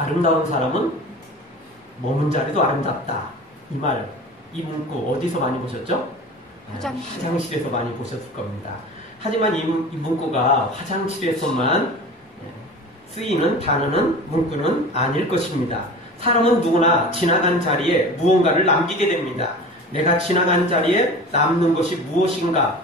아름다운 사람은 머문 자리도 아름답다. 이 말, 이 문구 어디서 많이 보셨죠? 화장실에서 많이 보셨을 겁니다. 하지만 이 문구가 화장실에서만 쓰이는 단어는 문구는 아닐 것입니다. 사람은 누구나 지나간 자리에 무언가를 남기게 됩니다. 내가 지나간 자리에 남는 것이 무엇인가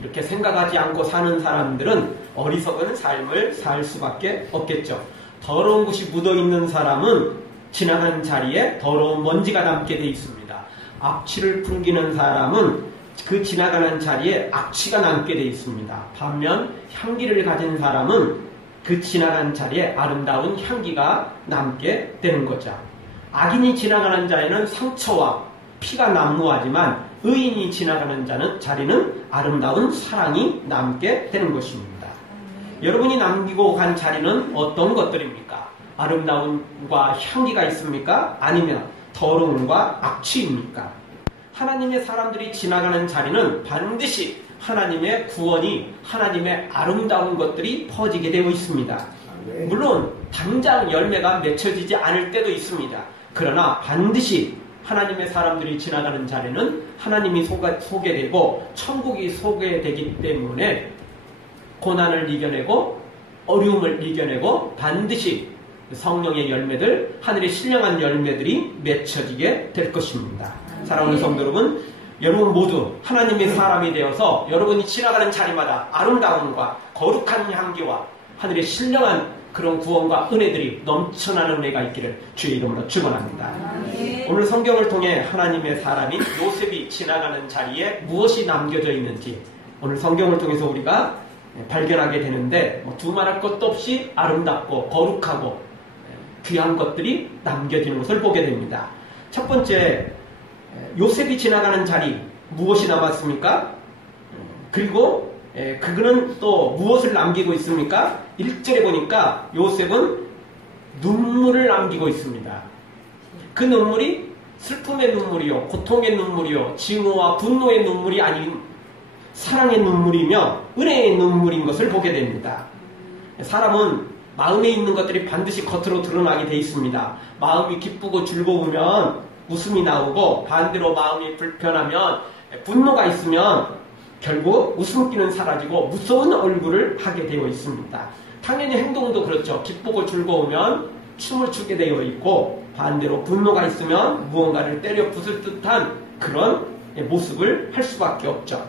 이렇게 생각하지 않고 사는 사람들은 어리석은 삶을 살 수밖에 없겠죠. 더러운 것이 묻어있는 사람은 지나간 자리에 더러운 먼지가 남게 돼 있습니다. 악취를 풍기는 사람은 그 지나가는 자리에 악취가 남게 돼 있습니다. 반면 향기를 가진 사람은 그 지나간 자리에 아름다운 향기가 남게 되는 거죠. 악인이 지나가는 자리에는 상처와 피가 난무하지만 의인이 지나가는 자리는 아름다운 사랑이 남게 되는 것입니다. 여러분이 남기고 간 자리는 어떤 것들입니까? 아름다움과 향기가 있습니까? 아니면 더러움과 악취입니까? 하나님의 사람들이 지나가는 자리는 반드시 하나님의 구원이, 하나님의 아름다운 것들이 퍼지게 되어 있습니다. 물론 당장 열매가 맺혀지지 않을 때도 있습니다. 그러나 반드시 하나님의 사람들이 지나가는 자리는 하나님이 소개되고 천국이 소개되기 때문에 고난을 이겨내고 어려움을 이겨내고 반드시 성령의 열매들, 하늘의 신령한 열매들이 맺혀지게 될 것입니다. 사랑하는 성도 여러분, 여러분 모두 하나님의 사람이 되어서 여러분이 지나가는 자리마다 아름다움과 거룩한 향기와 하늘의 신령한 그런 구원과 은혜들이 넘쳐나는 은혜가 있기를 주의 이름으로 축원합니다. 오늘 성경을 통해 하나님의 사람인 요셉이 지나가는 자리에 무엇이 남겨져 있는지 오늘 성경을 통해서 우리가 발견하게 되는데 두말할 것도 없이 아름답고 거룩하고 귀한 것들이 남겨지는 것을 보게 됩니다. 첫 번째, 요셉이 지나가는 자리 무엇이 남았습니까? 그리고 그는 또 무엇을 남기고 있습니까? 1절에 보니까 요셉은 눈물을 남기고 있습니다. 그 눈물이 슬픔의 눈물이요, 고통의 눈물이요, 증오와 분노의 눈물이 아닌 사랑의 눈물이며 은혜의 눈물인 것을 보게 됩니다. 사람은 마음에 있는 것들이 반드시 겉으로 드러나게 돼 있습니다. 마음이 기쁘고 즐거우면 웃음이 나오고 반대로 마음이 불편하면 분노가 있으면 결국 웃음기는 사라지고 무서운 얼굴을 하게 되어 있습니다. 당연히 행동도 그렇죠. 기쁘고 즐거우면 춤을 추게 되어 있고 반대로 분노가 있으면 무언가를 때려 부술 듯한 그런 모습을 할 수밖에 없죠.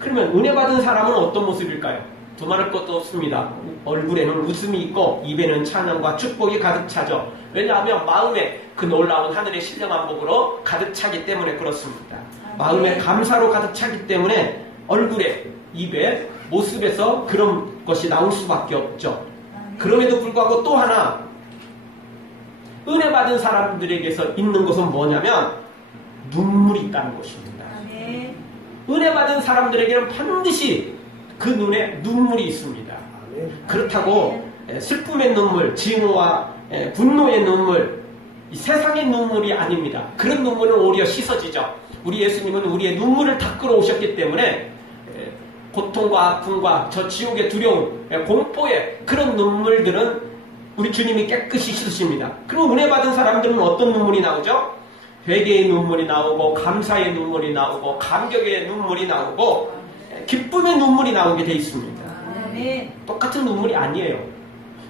그러면 은혜 받은 사람은 어떤 모습일까요? 두말할 것도 없습니다. 얼굴에는 웃음이 있고 입에는 찬양과 축복이 가득 차죠. 왜냐하면 마음에 그 놀라운 하늘의 신령한 복으로 가득 차기 때문에 그렇습니다. 마음에 감사로 가득 차기 때문에 얼굴에, 입에, 모습에서 그런 것이 나올 수밖에 없죠. 그럼에도 불구하고 또 하나 은혜 받은 사람들에게서 있는 것은 뭐냐면 눈물이 있다는 것입니다. 은혜 받은 사람들에게는 반드시 그 눈에 눈물이 있습니다. 그렇다고 슬픔의 눈물, 증오와 분노의 눈물, 이 세상의 눈물이 아닙니다. 그런 눈물은 오히려 씻어지죠. 우리 예수님은 우리의 눈물을 닦으러 오셨기 때문에 고통과 아픔과 저 지옥의 두려움, 공포의 그런 눈물들은 우리 주님이 깨끗이 씻으십니다. 그럼 은혜 받은 사람들은 어떤 눈물이 나오죠? 회개의 눈물이 나오고 감사의 눈물이 나오고 감격의 눈물이 나오고 기쁨의 눈물이 나오게 돼 있습니다. 똑같은 눈물이 아니에요.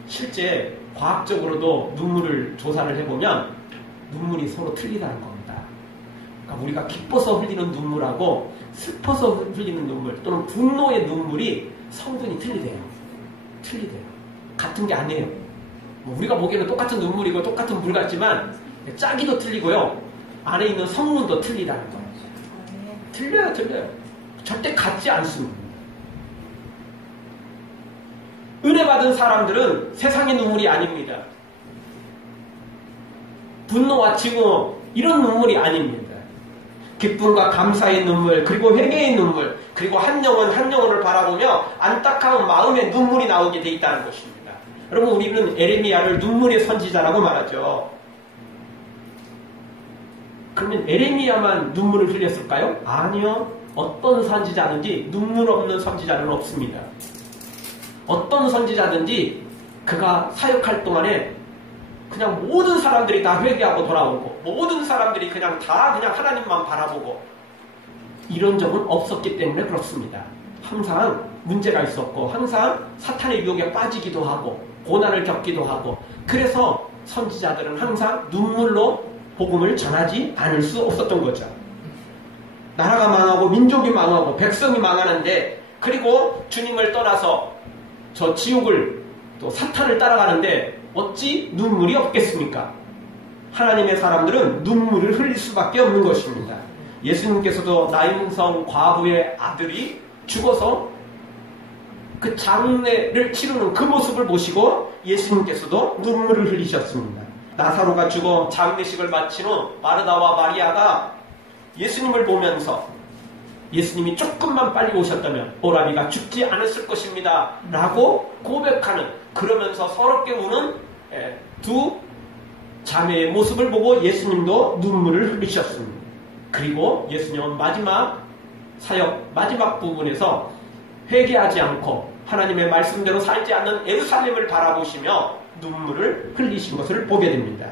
실제 과학적으로도 눈물을 조사를 해보면 눈물이 서로 틀리다는 겁니다. 그러니까 우리가 기뻐서 흘리는 눈물하고 슬퍼서 흘리는 눈물 또는 분노의 눈물이 성분이 틀리대요. 같은 게 아니에요. 우리가 보기에는 똑같은 눈물이고 똑같은 물 같지만 짜기도 틀리고요. 안에 있는 성분도 틀리다는 거예요. 틀려요. 절대 같지 않습니다. 은혜 받은 사람들은 세상의 눈물이 아닙니다. 분노와 증오 이런 눈물이 아닙니다. 기쁨과 감사의 눈물, 그리고 회개의 눈물, 그리고 한 영혼을 바라보며 안타까운 마음의 눈물이 나오게 돼 있다는 것입니다. 여러분, 우리는 에레미야를 눈물의 선지자라고 말하죠. 그러면 에레미야만 눈물을 흘렸을까요? 아니요. 어떤 선지자든지 눈물 없는 선지자는 없습니다. 어떤 선지자든지 그가 사역할 동안에 그냥 모든 사람들이 다 회개하고 돌아오고 모든 사람들이 그냥 하나님만 바라보고 이런 적은 없었기 때문에 그렇습니다. 항상 문제가 있었고 항상 사탄의 유혹에 빠지기도 하고 고난을 겪기도 하고 그래서 선지자들은 항상 눈물로 복음을 전하지 않을 수 없었던 거죠. 나라가 망하고 민족이 망하고 백성이 망하는데 그리고 주님을 떠나서 저 지옥을 또 사탄을 따라가는데 어찌 눈물이 없겠습니까? 하나님의 사람들은 눈물을 흘릴 수밖에 없는 것입니다. 예수님께서도 나인성 과부의 아들이 죽어서 그 장례를 치르는 그 모습을 보시고 예수님께서도 눈물을 흘리셨습니다. 나사로가 죽어 장례식을 마친 후 마르다와 마리아가 예수님을 보면서 예수님이 조금만 빨리 오셨다면 오라비가 죽지 않았을 것입니다 라고 고백하는 그러면서 서럽게 우는 두 자매의 모습을 보고 예수님도 눈물을 흘리셨습니다. 그리고 예수님은 마지막 사역 마지막 부분에서 회개하지 않고 하나님의 말씀대로 살지 않는 예루살렘을 바라보시며 눈물을 흘리신 것을 보게 됩니다.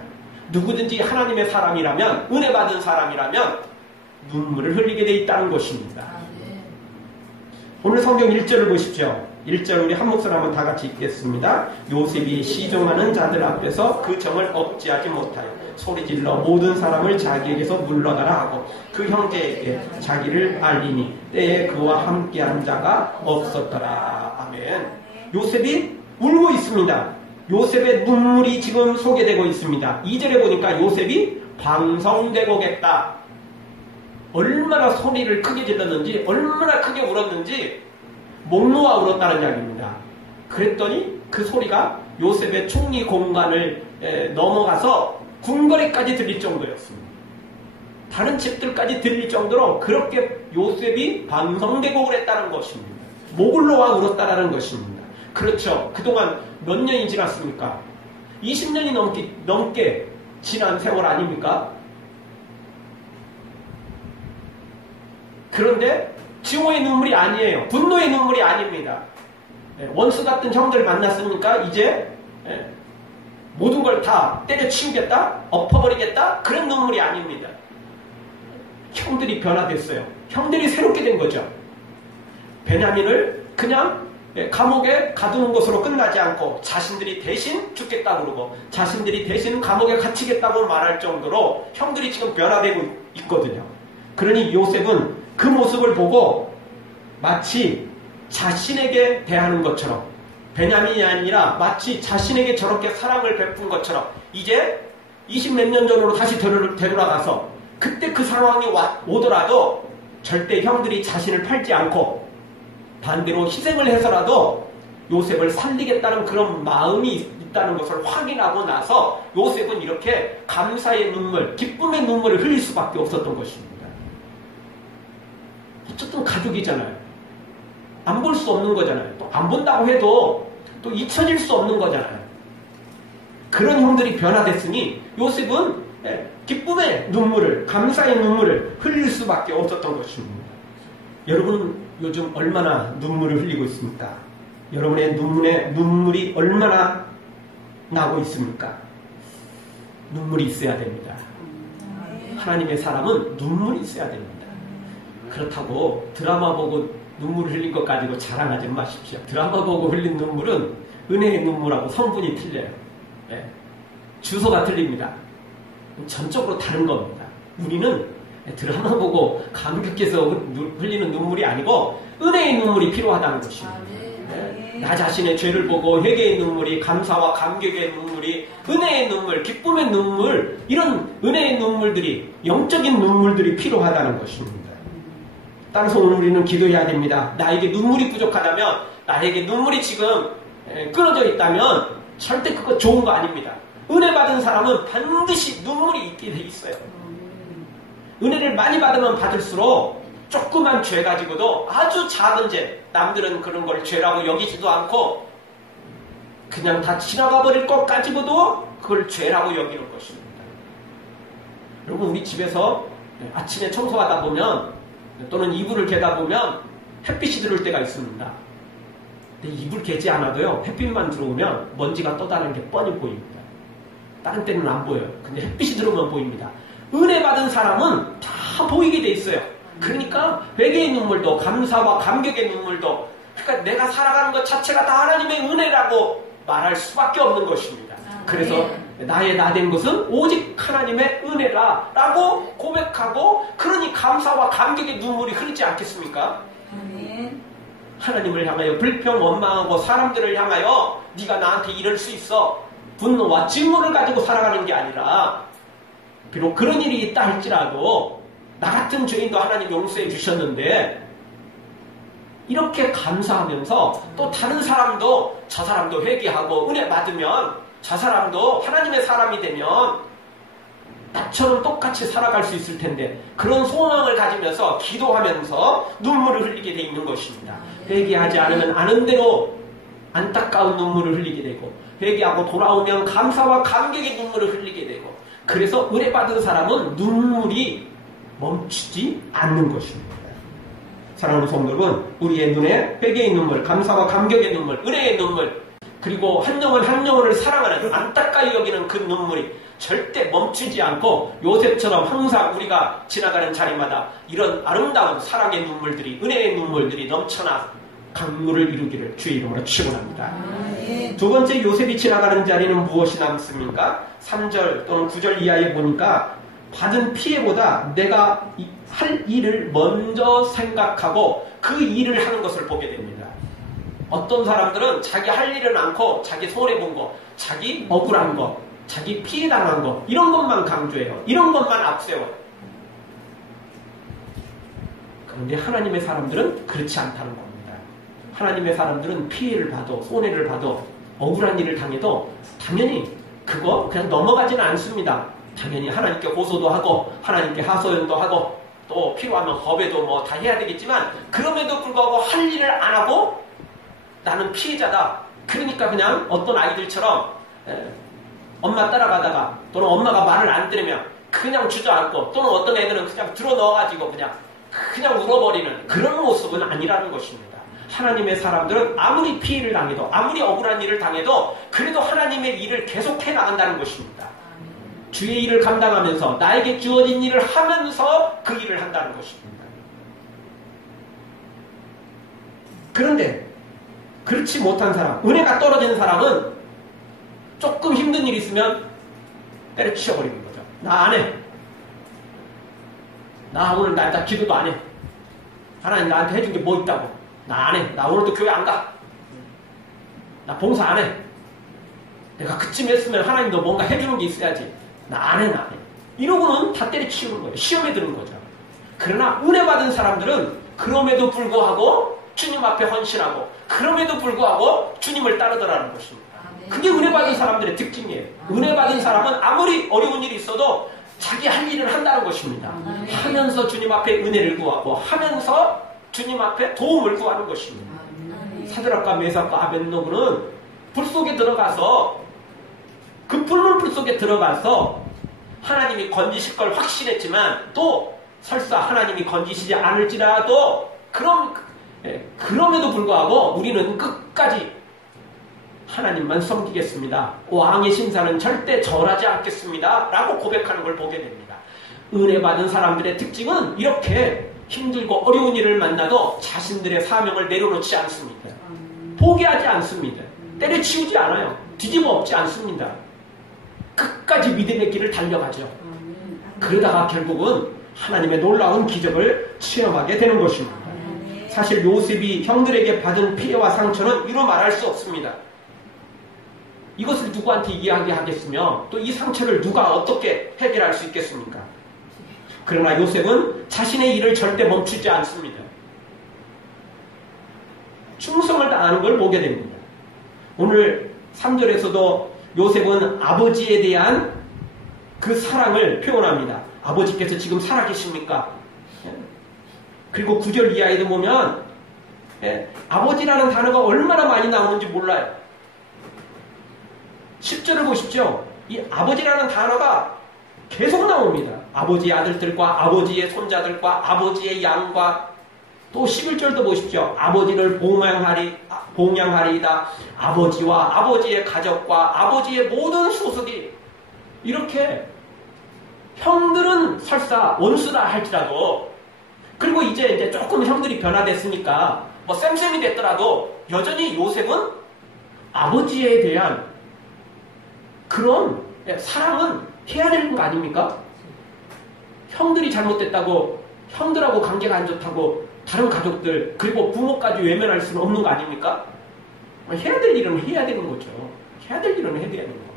누구든지 하나님의 사람이라면 은혜 받은 사람이라면 눈물을 흘리게 돼 있다는 것입니다. 오늘 성경 1절을 보십시오. 1절 우리 한 목소리 한번 다 같이 읽겠습니다. 요셉이 시종하는 자들 앞에서 그 정을 억제하지 못하여 소리질러 모든 사람을 자기에게서 물러가라 하고 그 형제에게 자기를 알리니 때에 그와 함께한 자가 없었더라. 아멘. 요셉이 울고 있습니다. 요셉의 눈물이 지금 소개되고 있습니다. 2절에 보니까 요셉이 방성되고겠다. 얼마나 소리를 크게 질렀는지 얼마나 크게 울었는지 목 놓아 울었다는 이야기입니다. 그랬더니 그 소리가 요셉의 총리 공간을 넘어가서 궁궐에까지 들릴 정도였습니다. 다른 집들까지 들릴 정도로 그렇게 요셉이 방성되고 그랬다는 것입니다. 목을 놓아 울었다는 것입니다. 그렇죠. 그동안 몇 년이 지났습니까? 20년이 넘게 지난 세월 아닙니까? 그런데 증오의 눈물이 아니에요. 분노의 눈물이 아닙니다. 원수 같은 형들 만났으니까 이제 모든 걸 다 때려치우겠다? 엎어버리겠다? 그런 눈물이 아닙니다. 형들이 변화됐어요. 형들이 새롭게 된 거죠. 베냐민을 그냥 감옥에 가두는 것으로 끝나지 않고 자신들이 대신 죽겠다고 그러고 자신들이 대신 감옥에 갇히겠다고 말할 정도로 형들이 지금 변화되고 있거든요. 그러니 요셉은 그 모습을 보고 마치 자신에게 대하는 것처럼 베냐민이 아니라 마치 자신에게 저렇게 사랑을 베푼 것처럼 이제 20몇 년 전으로 다시 되돌아가서 그때 그 상황이 오더라도 절대 형들이 자신을 팔지 않고 반대로 희생을 해서라도 요셉을 살리겠다는 그런 마음이 있다는 것을 확인하고 나서 요셉은 이렇게 감사의 눈물, 기쁨의 눈물을 흘릴 수밖에 없었던 것입니다. 어쨌든 가족이잖아요. 안 볼 수 없는 거잖아요. 또 안 본다고 해도 또 잊혀질 수 없는 거잖아요. 그런 형들이 변화됐으니 요셉은 기쁨의 눈물을, 감사의 눈물을 흘릴 수밖에 없었던 것입니다. 여러분 요즘 얼마나 눈물을 흘리고 있습니까? 여러분의 눈물이 얼마나 나고 있습니까? 눈물이 있어야 됩니다. 하나님의 사람은 눈물이 있어야 됩니다. 그렇다고 드라마 보고 눈물을 흘린 것 가지고 자랑하지 마십시오. 드라마 보고 흘린 눈물은 은혜의 눈물하고 성분이 틀려요. 주소가 틀립니다. 전적으로 다른 겁니다. 우리는 드라마 보고 감격해서 흘리는 눈물이 아니고 은혜의 눈물이 필요하다는 것입니다. 나 자신의 죄를 보고 회개의 눈물이, 감사와 감격의 눈물이, 은혜의 눈물, 기쁨의 눈물, 이런 은혜의 눈물들이, 영적인 눈물들이 필요하다는 것입니다. 따라서 오늘 우리는 기도해야 됩니다. 나에게 눈물이 부족하다면, 나에게 눈물이 지금 끊어져 있다면 절대 그거 좋은 거 아닙니다. 은혜 받은 사람은 반드시 눈물이 있게 돼 있어요. 은혜를 많이 받으면 받을수록 조그만 죄 가지고도 아주 작은 죄, 남들은 그런 걸 죄라고 여기지도 않고 그냥 다 지나가 버릴 것 가지고도 그걸 죄라고 여기는 것입니다. 여러분 우리 집에서 아침에 청소하다 보면 또는 이불을 개다 보면 햇빛이 들어올 때가 있습니다. 근데 이불 개지 않아도요 햇빛만 들어오면 먼지가 떠다니는 게 뻔히 보입니다. 다른 때는 안 보여요. 근데 햇빛이 들어오면 보입니다. 은혜 받은 사람은 다 보이게 돼 있어요. 그러니까 회개의 눈물도 감사와 감격의 눈물도 그러니까 내가 살아가는 것 자체가 다 하나님의 은혜라고 말할 수밖에 없는 것입니다. 그래서 나의 나 된 것은 오직 하나님의 은혜라 라고 고백하고 그러니 감사와 감격의 눈물이 흐르지 않겠습니까? 하나님을 향하여 불평 원망하고 사람들을 향하여 네가 나한테 이럴 수 있어 분노와 증오를 가지고 살아가는 게 아니라 비록 그런 일이 있다 할지라도 나 같은 죄인도 하나님 용서해 주셨는데 이렇게 감사하면서 또 다른 사람도 저 사람도 회개하고 은혜 받으면 저 사람도 하나님의 사람이 되면 나처럼 똑같이 살아갈 수 있을 텐데 그런 소망을 가지면서 기도하면서 눈물을 흘리게 돼 있는 것입니다. 회개하지 않으면 아는 대로 안타까운 눈물을 흘리게 되고 회개하고 돌아오면 감사와 감격의 눈물을 흘리게 되고 그래서 은혜 받은 사람은 눈물이 멈추지 않는 것입니다. 사랑하는 성도 여러분, 우리의 눈에 회개의 눈물, 감사와 감격의 눈물, 은혜의 눈물 그리고 한 영혼 한 영혼을 사랑하는 안타까이 여기는 그 눈물이 절대 멈추지 않고 요셉처럼 항상 우리가 지나가는 자리마다 이런 아름다운 사랑의 눈물들이 은혜의 눈물들이 넘쳐나 강물을 이루기를 주의 이름으로 축원합니다. 두 번째 요셉이 지나가는 자리는 무엇이 남습니까? 3절 또는 9절 이하에 보니까 받은 피해보다 내가 할 일을 먼저 생각하고 그 일을 하는 것을 보게 됩니다. 어떤 사람들은 자기 할 일은 않고 자기 손해본 거, 자기 억울한 거, 자기 피해당한 거 이런 것만 강조해요. 이런 것만 앞세워요. 그런데 하나님의 사람들은 그렇지 않다는 겁니다. 하나님의 사람들은 피해를 봐도 손해를 봐도 억울한 일을 당해도 당연히 그거 그냥 넘어가지는 않습니다. 당연히 하나님께 고소도 하고 하나님께 하소연도 하고 또 필요하면 법에도 뭐 다 해야 되겠지만 그럼에도 불구하고 할 일을 안 하고 나는 피해자다. 그러니까 그냥 어떤 아이들처럼 엄마 따라가다가 또는 엄마가 말을 안 들으면 그냥 주저앉고 또는 어떤 애들은 그냥 들어 넣어가지고 그냥 울어버리는 그런 모습은 아니라는 것입니다. 하나님의 사람들은 아무리 피해를 당해도 아무리 억울한 일을 당해도 그래도 하나님의 일을 계속해 나간다는 것입니다. 주의 일을 감당하면서 나에게 주어진 일을 하면서 그 일을 한다는 것입니다. 그런데 그렇지 못한 사람, 은혜가 떨어진 사람은 조금 힘든 일이 있으면 때려치워버리는 거죠. 나 안 해. 나 오늘 나 기도도 안 해. 하나님 나한테 해준 게 뭐 있다고. 나 안 해. 나 오늘도 교회 안 가. 나 봉사 안 해. 내가 그쯤 했으면 하나님도 뭔가 해주는 게 있어야지. 나 안 해, 나 안 해. 이러고는 다 때려치우는 거예요. 시험에 드는 거죠. 그러나 은혜 받은 사람들은 그럼에도 불구하고 주님 앞에 헌신하고 그럼에도 불구하고 주님을 따르더라는 것입니다. 그게 은혜 받은 사람들의 특징이에요. 은혜 받은 사람은 아무리 어려운 일이 있어도 자기 할 일을 한다는 것입니다. 하면서 주님 앞에 은혜를 구하고 하면서 주님 앞에 도움을 구하는 것입니다. 사드락과 메삭과 아벳노고는 불 속에 들어가서 그 붉은 불 속에 들어가서 하나님이 건지실 걸 확신했지만 또 설사 하나님이 건지시지 않을지라도 그럼에도 불구하고 우리는 끝까지 하나님만 섬기겠습니다. 왕의 심사는 절대 절하지 않겠습니다. 라고 고백하는 걸 보게 됩니다. 은혜 받은 사람들의 특징은 이렇게 힘들고 어려운 일을 만나도 자신들의 사명을 내려놓지 않습니다. 포기하지 않습니다. 때려치우지 않아요. 뒤집어 엎지 않습니다. 끝까지 믿음의 길을 달려가죠. 그러다가 결국은 하나님의 놀라운 기적을 체험하게 되는 것입니다. 사실 요셉이 형들에게 받은 피해와 상처는 이루 말할 수 없습니다. 이것을 누구한테 이야기하겠으며 또 이 상처를 누가 어떻게 해결할 수 있겠습니까? 그러나 요셉은 자신의 일을 절대 멈추지 않습니다. 충성을 다하는 걸 보게 됩니다. 오늘 3절에서도 요셉은 아버지에 대한 그 사랑을 표현합니다. 아버지께서 지금 살아계십니까? 그리고 9절 이하에도 보면 아버지라는 단어가 얼마나 많이 나오는지 몰라요. 10절을 보십시오. 이 아버지라는 단어가 계속 나옵니다. 아버지의 아들들과 아버지의 손자들과 아버지의 양과 또 11절도 보십시오. 아버지를 봉양하리이다. 아버지와 아버지의 가족과 아버지의 모든 소속이 이렇게 형들은 설사 원수라 할지라도 그리고 이제 조금 형들이 변화됐으니까 뭐 쌤쌤이 됐더라도 여전히 요셉은 아버지에 대한 그런 사랑은 해야 되는 거 아닙니까? 형들이 잘못됐다고 형들하고 관계가 안 좋다고 다른 가족들 그리고 부모까지 외면할 수는 없는 거 아닙니까? 해야 될 일은 해야 되는 거죠. 해야 될 일은 해야 되는 겁니다.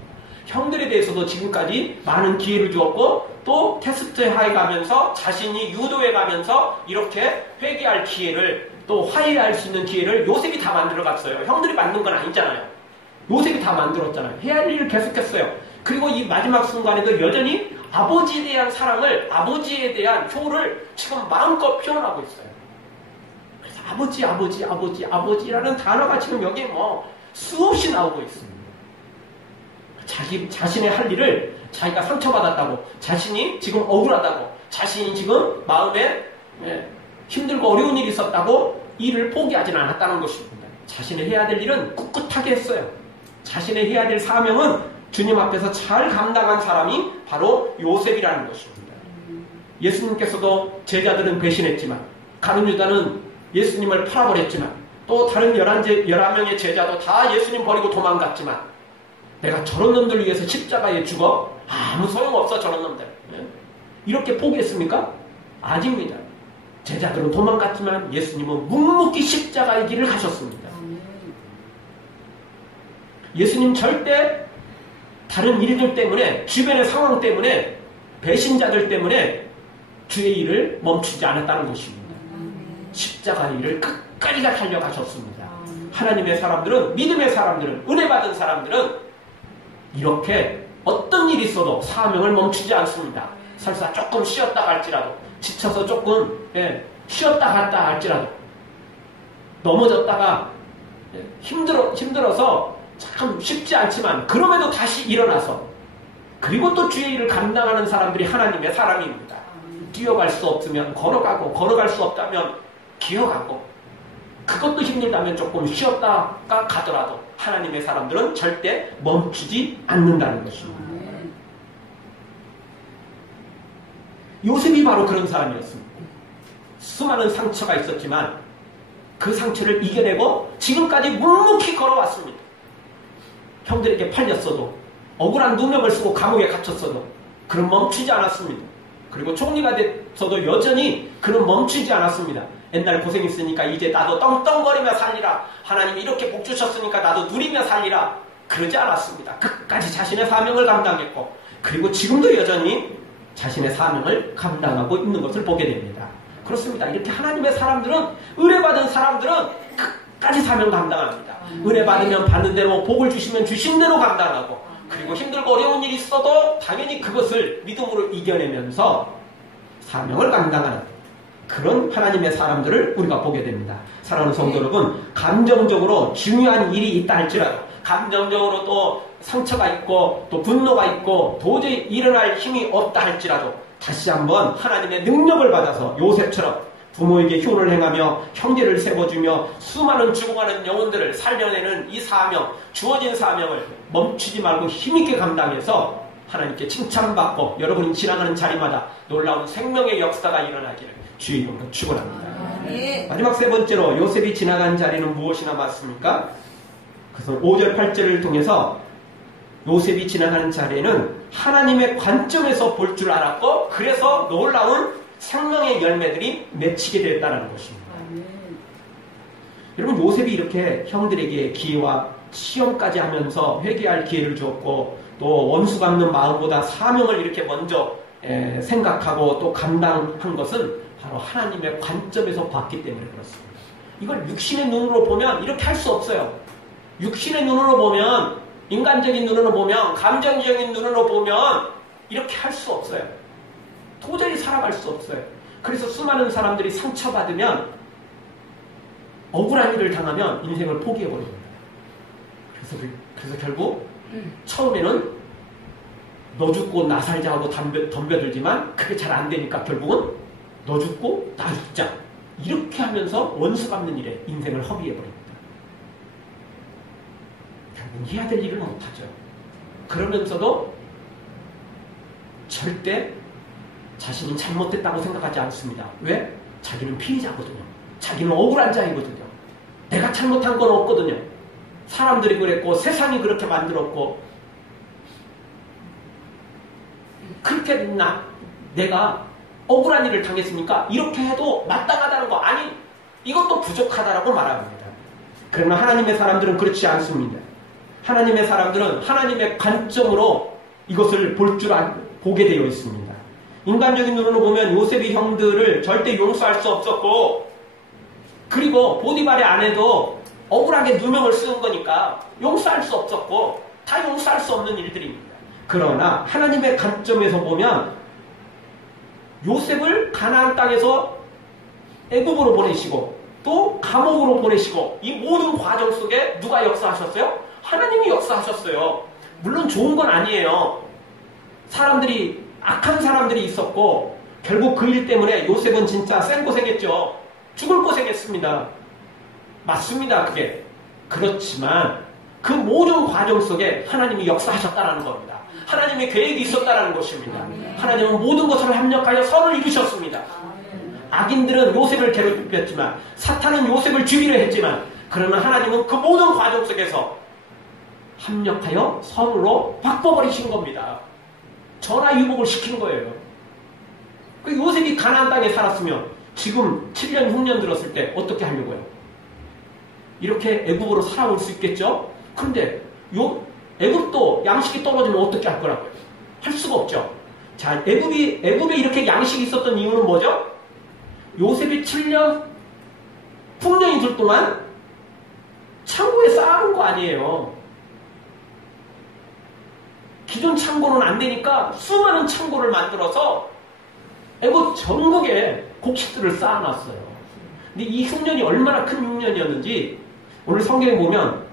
형들에 대해서도 지금까지 많은 기회를 주었고 또 테스트에 가면서 자신이 유도해 가면서 이렇게 회개할 기회를 또 화해할 수 있는 기회를 요셉이 다 만들어 갔어요. 형들이 만든 건 아니잖아요. 요셉이 다 만들었잖아요. 해야 할 일을 계속했어요. 그리고 이 마지막 순간에도 여전히 아버지에 대한 사랑을 아버지에 대한 효를 지금 마음껏 표현하고 있어요. 그래서 아버지라는 단어가 지금 여기에 뭐 수없이 나오고 있습니다. 자신의 할 일을 자기가 상처받았다고, 자신이 지금 억울하다고, 자신이 지금 마음에 힘들고 어려운 일이 있었다고 일을 포기하지는 않았다는 것입니다. 자신이 해야 될 일은 꿋꿋하게 했어요. 자신의 해야 될 사명은 주님 앞에서 잘 감당한 사람이 바로 요셉이라는 것입니다. 예수님께서도 제자들은 배신했지만 가룟 유다는 예수님을 팔아버렸지만 또 다른 11명의 제자도 다 예수님 버리고 도망갔지만 내가 저런 놈들 위해서 십자가에 죽어? 아무 소용없어 저런 놈들. 이렇게 포기했습니까? 아닙니다. 제자들은 도망갔지만 예수님은 묵묵히 십자가의 길을 가셨습니다. 예수님 절대 다른 일들 때문에 주변의 상황 때문에 배신자들 때문에 주의 일을 멈추지 않았다는 것입니다. 십자가의 일을 끝까지 다 달려가셨습니다. 하나님의 사람들은 믿음의 사람들은 은혜 받은 사람들은 이렇게 어떤 일이 있어도 사명을 멈추지 않습니다. 설사 조금 쉬었다 할지라도 지쳐서 조금 쉬었다 갔다 할지라도 넘어졌다가 힘들어서 참 쉽지 않지만 그럼에도 다시 일어나서 그리고 또 주의 일을 감당하는 사람들이 하나님의 사람입니다. 뛰어갈 수 없으면 걸어가고 걸어갈 수 없다면 기어가고 그것도 힘들다면 조금 쉬었다가 가더라도 하나님의 사람들은 절대 멈추지 않는다는 것입니다. 요셉이 바로 그런 사람이었습니다. 수많은 상처가 있었지만 그 상처를 이겨내고 지금까지 묵묵히 걸어왔습니다. 형들에게 팔렸어도 억울한 누명을 쓰고 감옥에 갇혔어도 그는 멈추지 않았습니다. 그리고 총리가 됐어도 여전히 그는 멈추지 않았습니다. 옛날 고생했으니까 이제 나도 떵떵거리며 살리라. 하나님이 이렇게 복 주셨으니까 나도 누리며 살리라. 그러지 않았습니다. 끝까지 자신의 사명을 감당했고 그리고 지금도 여전히 자신의 사명을 감당하고 있는 것을 보게 됩니다. 그렇습니다. 이렇게 하나님의 사람들은 은혜받은 사람들은 끝까지 사명 감당합니다. 은혜 받으면 받는 대로 복을 주시면 주신 대로 감당하고 그리고 힘들고 어려운 일이 있어도 당연히 그것을 믿음으로 이겨내면서 사명을 감당하는 그런 하나님의 사람들을 우리가 보게 됩니다. 사랑하는 성도 여러분, 감정적으로 중요한 일이 있다 할지라도 감정적으로 또 상처가 있고 또 분노가 있고 도저히 일어날 힘이 없다 할지라도 다시 한번 하나님의 능력을 받아서 요셉처럼 부모에게 효를 행하며 형제를 세워주며 수많은 죽어가는 영혼들을 살려내는 이 사명, 주어진 사명을 멈추지 말고 힘있게 감당해서 하나님께 칭찬받고 여러분이 지나가는 자리마다 놀라운 생명의 역사가 일어나기를 주의 이름으로 축원합니다. 마지막 세 번째로 요셉이 지나간 자리는 무엇이 남았습니까? 그래서 5절 8절을 통해서 요셉이 지나가는 자리에는 하나님의 관점에서 볼 줄 알았고 그래서 놀라운 생명의 열매들이 맺히게 됐다는 것입니다. 여러분 요셉이 이렇게 형들에게 기회와 시험까지 하면서 회개할 기회를 주었고 또 원수 갚는 마음보다 사명을 이렇게 먼저 생각하고 또 감당한 것은 바로 하나님의 관점에서 봤기 때문에 그렇습니다. 이걸 육신의 눈으로 보면 이렇게 할 수 없어요. 육신의 눈으로 보면 인간적인 눈으로 보면 감정적인 눈으로 보면 이렇게 할 수 없어요. 도저히 살아갈 수 없어요. 그래서 수많은 사람들이 상처받으면 억울한 일을 당하면 인생을 포기해버립니다. 그래서 결국 처음에는 너 죽고 나 살자 하고 덤벼들지만 그게 잘 안 되니까 결국은 너 죽고 나 죽자 이렇게 하면서 원수 갚는 일에 인생을 허비해버립니다. 결국 해야 될 일을 못하죠. 그러면서도 절대 자신이 잘못됐다고 생각하지 않습니다. 왜? 자기는 피의자거든요. 자기는 억울한 자이거든요. 내가 잘못한 건 없거든요. 사람들이 그랬고 세상이 그렇게 만들었고 그렇게 내가 억울한 일을 당했으니까 이렇게 해도 마땅하다는 거 아니 이것도 부족하다라고 말합니다. 그러나 하나님의 사람들은 그렇지 않습니다. 하나님의 사람들은 하나님의 관점으로 이것을 보게 되어 있습니다. 인간적인 눈으로 보면 요셉의 형들을 절대 용서할 수 없었고 그리고 보디발의 아내도 억울하게 누명을 쓰는 거니까 용서할 수 없었고 다 용서할 수 없는 일들입니다. 그러나 하나님의 관점에서 보면 요셉을 가나안 땅에서 애굽으로 보내시고 또 감옥으로 보내시고 이 모든 과정 속에 누가 역사하셨어요? 하나님이 역사하셨어요. 물론 좋은 건 아니에요. 악한 사람들이 있었고 결국 그 일 때문에 요셉은 진짜 생고생했죠. 죽을 고생했습니다. 맞습니다. 그게. 그렇지만 그 모든 과정 속에 하나님이 역사하셨다는 겁니다. 하나님의 계획이 있었다는 것입니다. 하나님은 모든 것을 합력하여 선을 이루셨습니다. 악인들은 요셉을 괴롭혔지만 사탄은 요셉을 죽이려 했지만 그러나 하나님은 그 모든 과정 속에서 합력하여 선으로 바꿔버리신 겁니다. 전화위복을 시킨 거예요. 그 요셉이 가나안 땅에 살았으면 지금 7년 흉년 들었을 때 어떻게 하려고요? 이렇게 애굽으로 살아올 수 있겠죠? 그런데 애굽도 양식이 떨어지면 어떻게 할 거라고요? 할 수가 없죠. 자, 애굽에 이렇게 양식이 있었던 이유는 뭐죠? 요셉이 7년 풍년이 들 동안 창고에 쌓아놓은 거 아니에요. 기존 창고는 안 되니까 수많은 창고를 만들어서 애굽 전국에 곡식들을 쌓아놨어요. 근데 이 흉년이 얼마나 큰 흉년이었는지 오늘 성경에 보면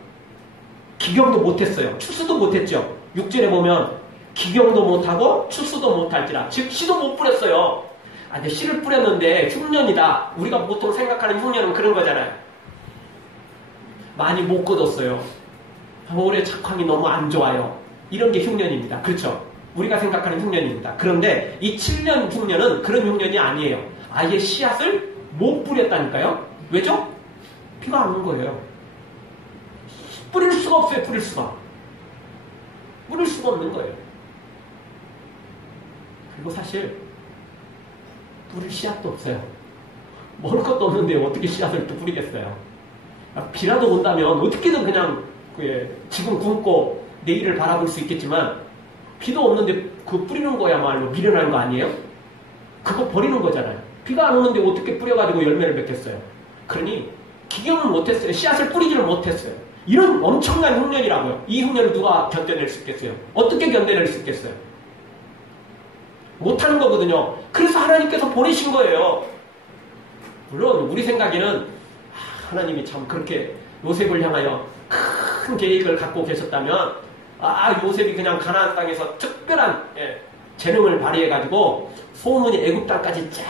기경도 못했어요. 추수도 못했죠. 6절에 보면 기경도 못하고 추수도 못할지라. 즉 씨도 못 뿌렸어요. 근데 씨를 뿌렸는데 흉년이다. 우리가 보통 생각하는 흉년은 그런 거잖아요. 많이 못 거뒀어요. 올해 작황이 너무 안 좋아요. 이런 게 흉년입니다. 그렇죠? 우리가 생각하는 흉년입니다. 그런데 이 7년 흉년은 그런 흉년이 아니에요. 아예 씨앗을 못 뿌렸다니까요. 왜죠? 비가 안 온 거예요. 뿌릴 수가 없어요. 뿌릴 수가 없는 거예요. 그리고 사실 뿌릴 씨앗도 없어요. 먹을 것도 없는데 어떻게 씨앗을 또 뿌리겠어요. 비라도 온다면 어떻게든 그냥 지금 굶고 내일을 바라볼 수 있겠지만 비도 없는데 그 뿌리는 거야말로 미련한 거 아니에요? 그거 버리는 거잖아요. 비가 안 오는데 어떻게 뿌려가지고 열매를 맺겠어요. 그러니 기경을 못했어요. 씨앗을 뿌리지를 못했어요. 이런 엄청난 흉년이라고요. 이 흉년을 누가 견뎌낼 수 있겠어요? 어떻게 견뎌낼 수 있겠어요? 못하는 거거든요. 그래서 하나님께서 보내신 거예요. 물론 우리 생각에는 하나님이 참 그렇게 요셉을 향하여 큰 계획을 갖고 계셨다면 요셉이 그냥 가나안 땅에서 특별한 재능을 발휘해가지고 소문이 애굽 땅까지 쫙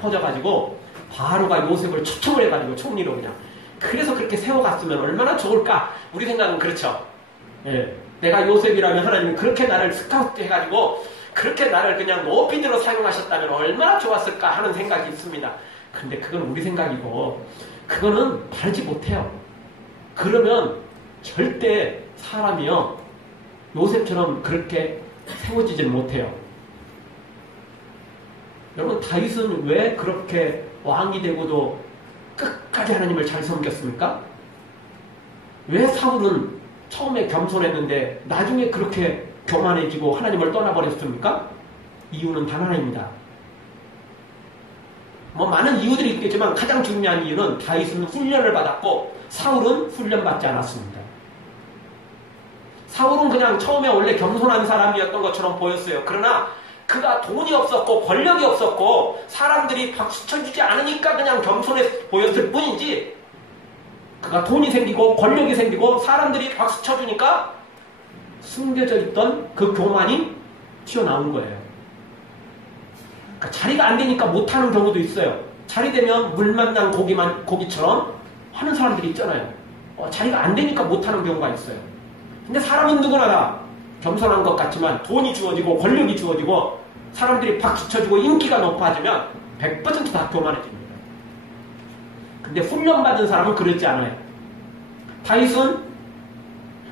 퍼져가지고 바로가 요셉을 초청을 해가지고 총리로 그냥 그래서 그렇게 세워갔으면 얼마나 좋을까. 우리 생각은 그렇죠. 내가 요셉이라면 하나님은 그렇게 나를 스카우트 해가지고 그렇게 나를 그냥 높이 들어 사용하셨다면 얼마나 좋았을까 하는 생각이 있습니다. 근데 그건 우리 생각이고 그거는 바르지 못해요. 그러면 절대 사람이요 요셉처럼 그렇게 세워지질 못해요. 여러분 다윗은 왜 그렇게 왕이 되고도 끝까지 하나님을 잘 섬겼습니까? 왜 사울은 처음에 겸손했는데 나중에 그렇게 교만해지고 하나님을 떠나버렸습니까? 이유는 단 하나입니다. 많은 이유들이 있겠지만 가장 중요한 이유는 다윗은 훈련을 받았고 사울은 훈련받지 않았습니다. 사울은 그냥 처음에 원래 겸손한 사람이었던 것처럼 보였어요. 그러나 그가 돈이 없었고 권력이 없었고 사람들이 박수 쳐주지 않으니까 그냥 겸손해 보였을 뿐이지 그가 돈이 생기고 권력이 생기고 사람들이 박수 쳐주니까 숨겨져 있던 그 교만이 튀어나온 거예요. 그러니까 자리가 안 되니까 못하는 경우도 있어요. 자리 되면 물 만난 고기처럼 하는 사람들이 있잖아요. 자리가 안 되니까 못하는 경우가 있어요. 근데 사람은 누구나 다 겸손한 것 같지만 돈이 주어지고 권력이 주어지고 사람들이 박수 쳐주고 인기가 높아지면 100%다 교만해집니다. 근데 훈련받은 사람은 그렇지 않아요. 다윗은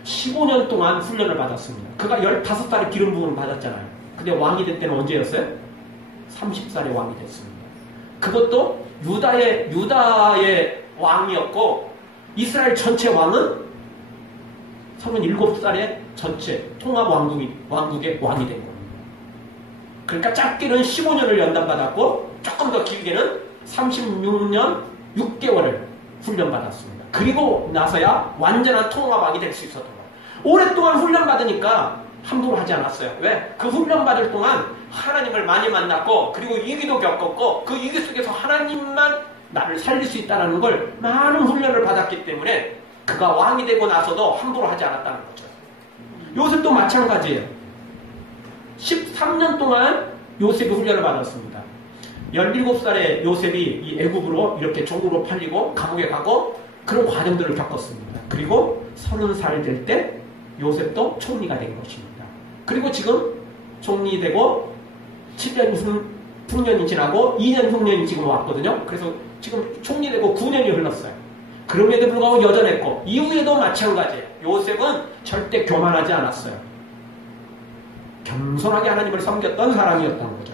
15년 동안 훈련을 받았습니다. 그가 15살에 기름 부음을 받았잖아요. 근데 왕이 될 때는 언제였어요? 30살에 왕이 됐습니다. 그것도 유다의 왕이었고 이스라엘 전체 왕은 37살에 전체 통합 왕국의 왕이 된 겁니다. 그러니까 짧게는 15년을 연단받았고 조금 더 길게는 36년 6개월을 훈련받았습니다. 그리고 나서야 완전한 통합왕이 될 수 있었던 거예요. 오랫동안 훈련받으니까 함부로 하지 않았어요. 왜? 그 훈련받을 동안 하나님을 많이 만났고 그리고 위기도 겪었고 그 위기 속에서 하나님만 나를 살릴 수 있다는 걸 많은 훈련을 받았기 때문에 그가 왕이 되고 나서도 함부로 하지 않았다는 거죠. 요셉도 마찬가지예요. 13년 동안 요셉이 훈련을 받았습니다. 17살에 요셉이 이 애굽으로 이렇게 종으로 팔리고 감옥에 가고 그런 과정들을 겪었습니다. 그리고 30살 될 때 요셉도 총리가 된 것입니다. 그리고 지금 총리되고 7년 흉년이 지나고 2년 흉년이 지금 왔거든요. 그래서 지금 총리되고 9년이 흘렀어요. 그럼에도 불구하고 여전했고 이후에도 마찬가지예요. 요셉은 절대 교만하지 않았어요. 겸손하게 하나님을 섬겼던 사람이었다는 거죠.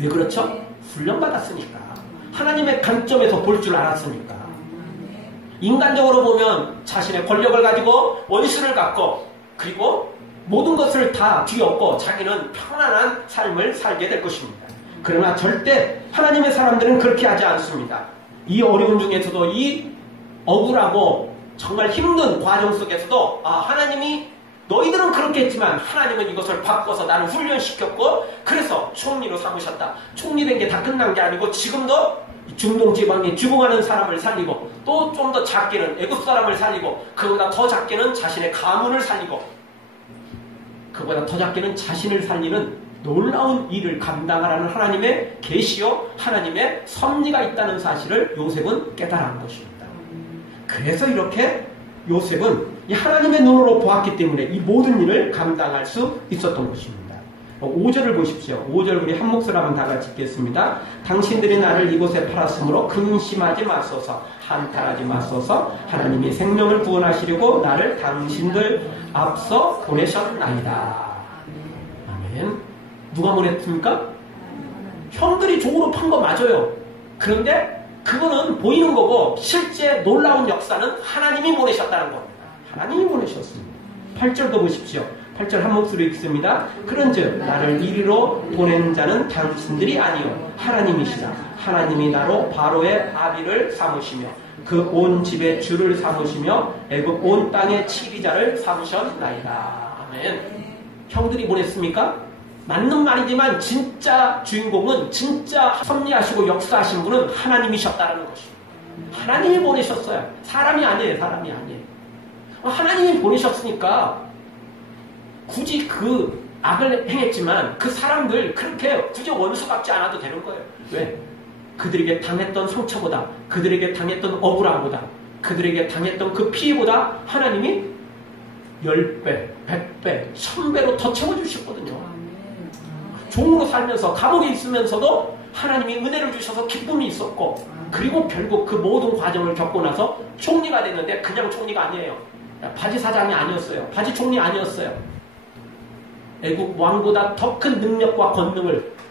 왜 그렇죠? 훈련받았으니까. 하나님의 관점에서 볼 줄 알았으니까. 인간적으로 보면 자신의 권력을 가지고 원수를 갖고 그리고 모든 것을 다 뒤엎고 자기는 편안한 삶을 살게 될 것입니다. 그러나 절대 하나님의 사람들은 그렇게 하지 않습니다. 이 어려운 중에서도 이 억울하고 정말 힘든 과정 속에서도 하나님이 너희들은 그렇게 했지만 하나님은 이것을 바꿔서 나를 훈련시켰고 그래서 총리로 삼으셨다. 총리된 게 다 끝난 게 아니고 지금도 중동 지방에 죽어가는 사람을 살리고 또 좀 더 작게는 애굽 사람을 살리고 그보다 더 작게는 자신의 가문을 살리고 그보다 더 작게는 자신을 살리는 놀라운 일을 감당하라는 하나님의 계시요 하나님의 섭리가 있다는 사실을 요셉은 깨달은 것입니다. 그래서 이렇게 요셉은 이 하나님의 눈으로 보았기 때문에 이 모든 일을 감당할 수 있었던 것입니다. 5절을 보십시오. 5절 우리 한 목소리 한번 다 같이 읽겠습니다. 당신들이 나를 이곳에 팔았으므로 근심하지 마소서, 한탄하지 마소서. 하나님이 생명을 구원하시려고 나를 당신들 앞서 보내셨나이다. 아멘. 누가 보냈습니까? 형들이 종으로 판 거 맞아요. 그런데 그거는 보이는 거고 실제 놀라운 역사는 하나님이 보내셨다는 겁니다. 하나님이 보내셨습니다. 8절도 보십시오. 8절 한 목소리 읽습니다. 그런즉 나를 이리로 보낸 자는 당신들이 아니요 하나님이시라. 하나님이 나로 바로의 아비를 삼으시며 그 온 집의 주를 삼으시며 애굽 온 땅의 치리자를 삼으셨나이다. 아멘. 형들이 보냈습니까? 맞는 말이지만 진짜 주인공은 진짜 섭리하시고 역사하신 분은 하나님이셨다는 것입니다. 하나님이 보내셨어요. 사람이 아니에요. 사람이 아니에요. 하나님이 보내셨으니까 굳이 그 악을 행했지만 그 사람들 그렇게 굳이 원수 같지 않아도 되는 거예요. 왜? 그들에게 당했던 상처보다 그들에게 당했던 억울함보다 그들에게 당했던 그 피해보다 하나님이 10배, 100배, 1000배로 더 채워주셨거든요. 종으로 살면서 감옥에 있으면서도 하나님이 은혜를 주셔서 기쁨이 있었고 그리고 결국 그 모든 과정을 겪고 나서 총리가 됐는데 그냥 총리가 아니에요. 바지 사장이 아니었어요. 바지 총리 아니었어요. 애국 왕보다 더 큰 능력과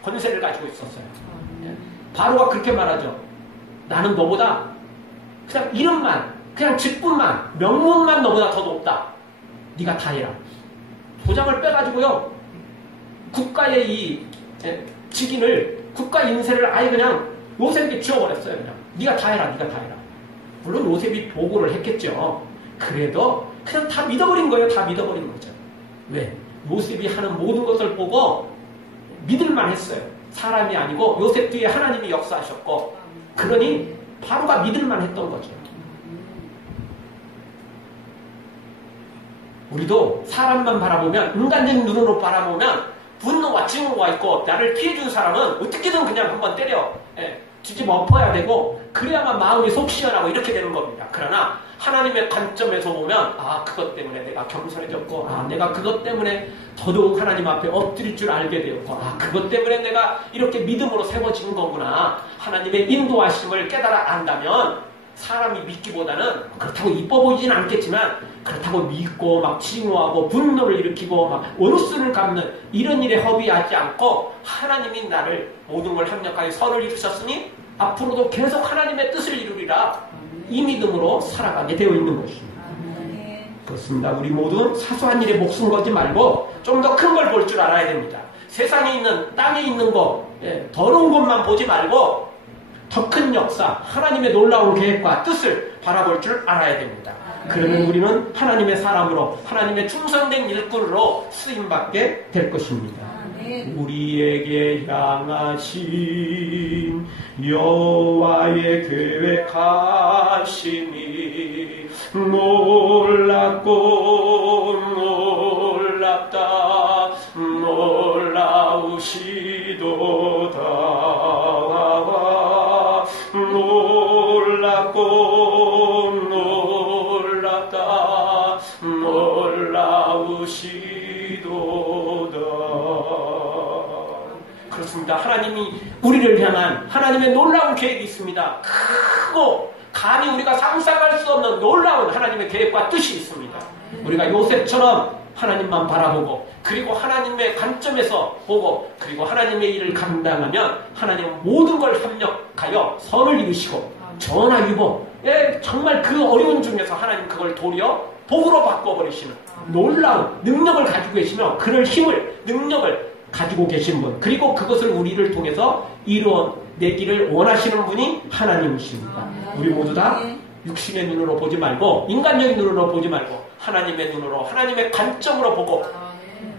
권세를 가지고 있었어요. 바로가 그렇게 말하죠. 나는 너보다 그냥 이름만, 그냥 직분만, 명문만 너보다 더 높다. 네가 다 해라. 도장을 빼가지고요. 국가의 이 직인을, 국가 인세를 아예 그냥 요셉에게 쥐어버렸어요. 그냥 네가 다 해라, 네가 다 해라. 물론 요셉이 보고를 했겠죠. 그래도 그냥 다 믿어버린 거예요. 다 믿어버린 거죠. 왜? 요셉이 하는 모든 것을 보고 믿을만 했어요. 사람이 아니고 요셉 뒤에 하나님이 역사하셨고 그러니 바로가 믿을만 했던 거죠. 우리도 사람만 바라보면 인간적인 눈으로 바라보면 분노와 증오가 있고 나를 피해준 사람은 어떻게든 그냥 한번 때려 뒤집어 엎어야 되고 그래야만 마음이 속 시원하고 이렇게 되는 겁니다. 그러나 하나님의 관점에서 보면 그것 때문에 내가 겸손해졌고 내가 그것 때문에 더더욱 하나님 앞에 엎드릴 줄 알게 되었고 그것 때문에 내가 이렇게 믿음으로 세워진 거구나. 하나님의 인도하심을 깨달아 안다면 사람이 믿기보다는 그렇다고 이뻐 보이진 않겠지만 그렇다고 믿고 막 징후하고 분노를 일으키고 막 원수를 갚는 이런 일에 허비하지 않고 하나님이 나를 모든 걸 합력하여 선을 이루셨으니 앞으로도 계속 하나님의 뜻을 이루리라. 이 믿음으로 살아가게 되어 있는 것입니다. 그렇습니다. 우리 모두 사소한 일에 목숨 걸지 말고 좀 더 큰 걸 볼 줄 알아야 됩니다. 세상에 있는 땅에 있는 거 더러운 것만 보지 말고 더 큰 역사, 하나님의 놀라운 계획과 뜻을 바라볼 줄 알아야 됩니다. 그러면 우리는 하나님의 사람으로 하나님의 충성된 일꾼으로 쓰임받게 될 것입니다. 우리에게 향하신 여호와의 계획하심이 놀랍고 놀랍다 놀라우시도다 놀랍고 놀랍다 놀라우시도다. 그렇습니다. 하나님이 우리를 향한 하나님의 놀라운 계획이 있습니다. 크고 감히 우리가 상상할 수 없는 놀라운 하나님의 계획과 뜻이 있습니다. 우리가 요셉처럼 하나님만 바라보고 그리고 하나님의 관점에서 보고 그리고 하나님의 일을 감당하면 하나님은 모든 걸 합력하여 선을 이루시고 전하 유보 정말 그 어려운 중에서 하나님 그걸 도리어 복으로 바꿔버리시는 놀라운 능력을 가지고 계시며 그럴 힘을 능력을 가지고 계신 분 그리고 그것을 우리를 통해서 이루어내기를 원하시는 분이 하나님이십니다. 우리 모두 다 육신의 눈으로 보지 말고 인간적인 눈으로 보지 말고 하나님의 눈으로 하나님의 관점으로 보고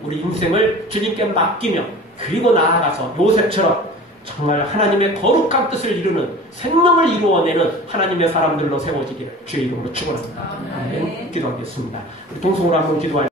우리 인생을 주님께 맡기며 그리고 나아가서 요셉처럼 정말 하나님의 거룩한 뜻을 이루는 생명을 이루어내는 하나님의 사람들로 세워지기를 주의 이름으로 축원합니다. 아멘. 기도하겠습니다. 우리 동성으로 한번 기도할